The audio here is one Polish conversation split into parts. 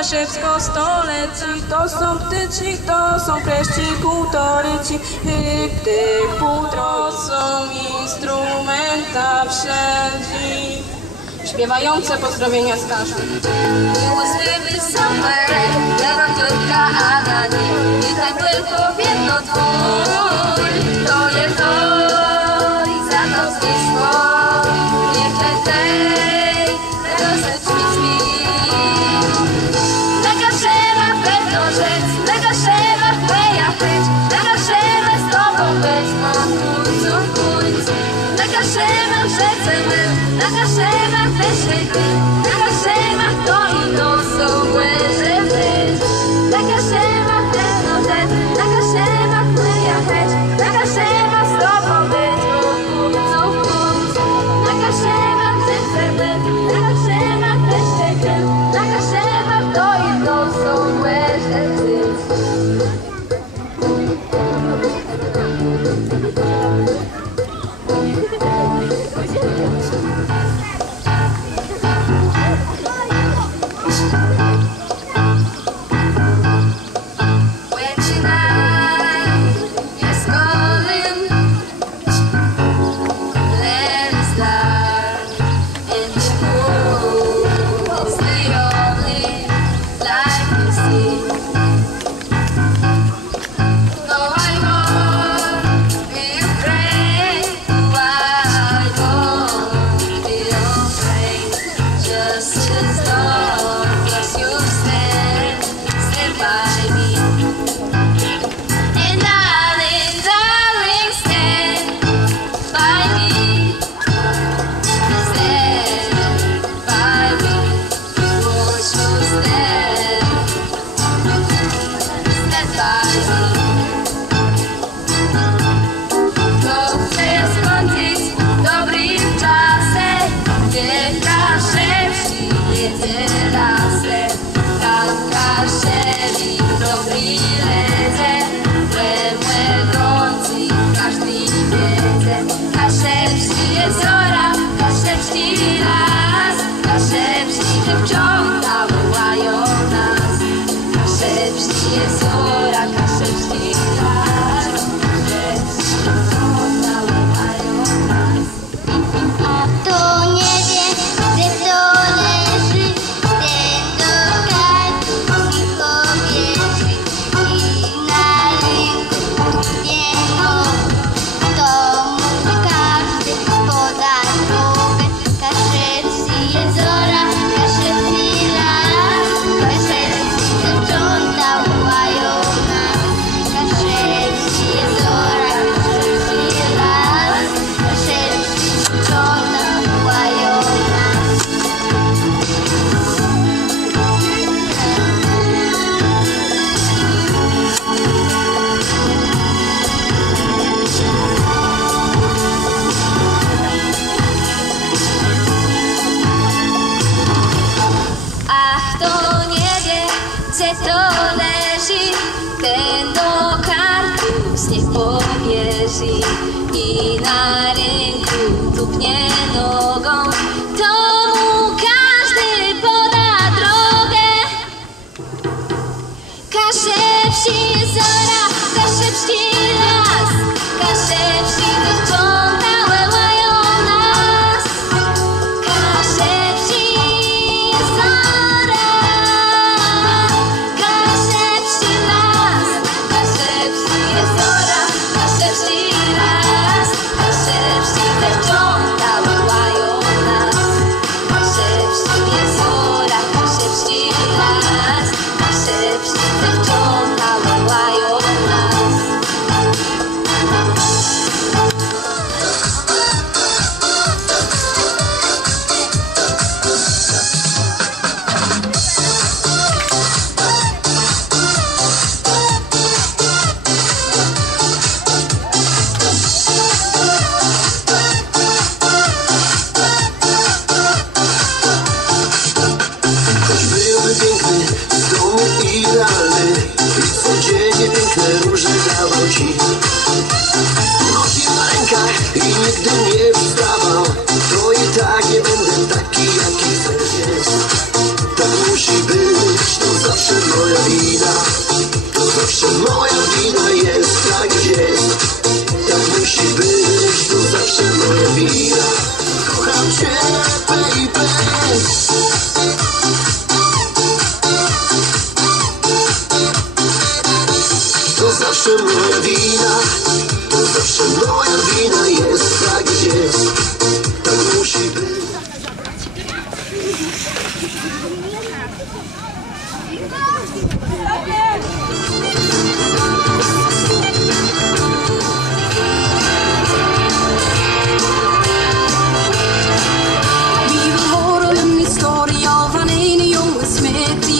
Kaszewsko-Stoleci, to są ptyci, to są kleszci, półtoryci, hyk, tyk, półtro, są instrumenta wszędzie. Śpiewające pozdrowienia z Kaszub. Miłosierny Samerek, lewa ciotka Anani, witaj tylko biedno twój, to jest to i za to zniszło, niech tej, tego serc mi. Na Kaszewach pewno rzec, na Kaszewach peja chęć, na Kaszewach z tobą wezmą końcu. Na Kaszewach rzece my, na Kaszewach wyszedł, na Kaszewach to i to są łyże być. Na Kaszewach pewno rzec, na Kaszewach peja chęć, na Kaszewach z tobą wezmą końcu. Na Kaszewach rzece my, na Kaszewach wyszedł, na Kaszewach to i to są łyże być. Ten do kartus niech powierzy i na rynku tupnie nogą, to mu każdy poda drogę. Kaszewski zora, Kaszewski las, Kaszewski dziewcząta łełają nas. Kaszewski zora, Kaszewski las, Kaszewski zora, Kaszewski las, Kaszewski dziewcząta łełają nas. Kaszewski zora, Kaszewski las, Kaszewski dziewcząta łełają nas. Byłby piękny, zdolny i idealny i codziennie piękne róże dawał ci. Nosił na rękach i nigdy nie wstawał, to i tak nie będę taki, jaki sen jest. Tak musi być, to zawsze moja wina jest, tak jest. Tak musi być, to zawsze moja wina. Kocham cię, baby. To zawsze moja wina. To zawsze moja wina jest, tak jest. Tak musi być.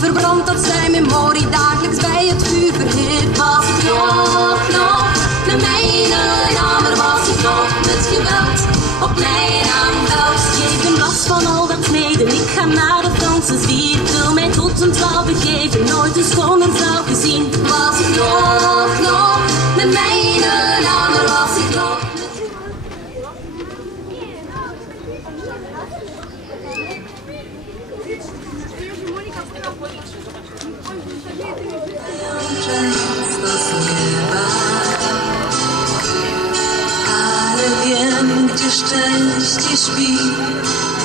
Verbrand dat zijn memorie dagelijks bij het vuur verhit. Was ik nog, de mijne namer was ik nog met geweld op mijn aanbeld. Geef een last van al dat sneden, ik ga naar de Franse zwier. Wil mij tot een trouw begeven, nooit een schoner vrouw gezien. Was ik nog, de mijne namer was ik nog. Często z nieba, ale wiem, gdzie szczęście śpi.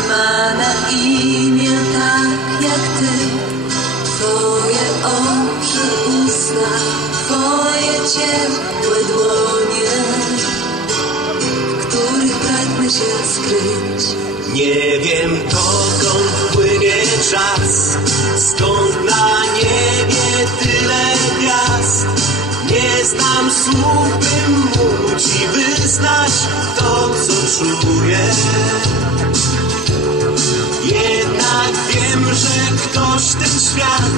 Ma na imię tak jak ty. Twoje oczy, usta, twoje ciepłe dłonie, w których pragnę się skryć. Nie wiem, dokąd płynie czas, skąd na niebie tyle gwiazd. Nie znam słów, bym mógł ci wyznać to, co czuję. Jednak wiem, że ktoś ten świat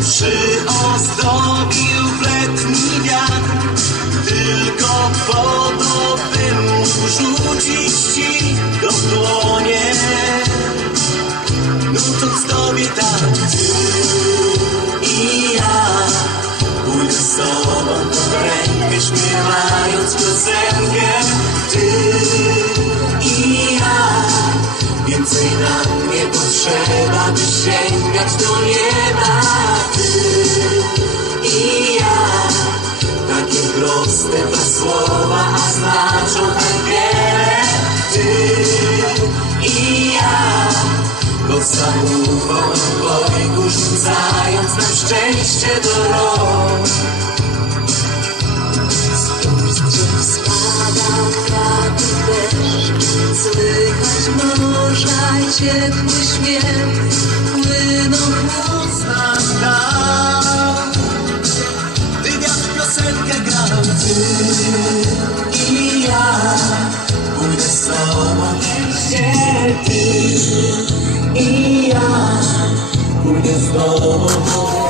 przyozdobił w letni wiatr. Tylko po to, bym mógł rzucić ci do dłonie. Nucąc tobie tak, ty i ja. Pójdę z tobą pod rękę, śpiewając piosenkę. Ty i ja. Więcej nam nie potrzeba, by sięgać do nieba. Ty i ja. Takie proste dwa słowa, a znaczą tak wiele. Ty i ja. Bo zaufał obojgu, rzucając nam szczęście do rąk. Spada kwiaty deszcz, słychać morza i ciepły śmiech. Płyną Usta nam, gdy wiatr piosenkę grał. Ty i ja. Pójdę z tobą, gdzie ty i ja. Pójdę z tobą.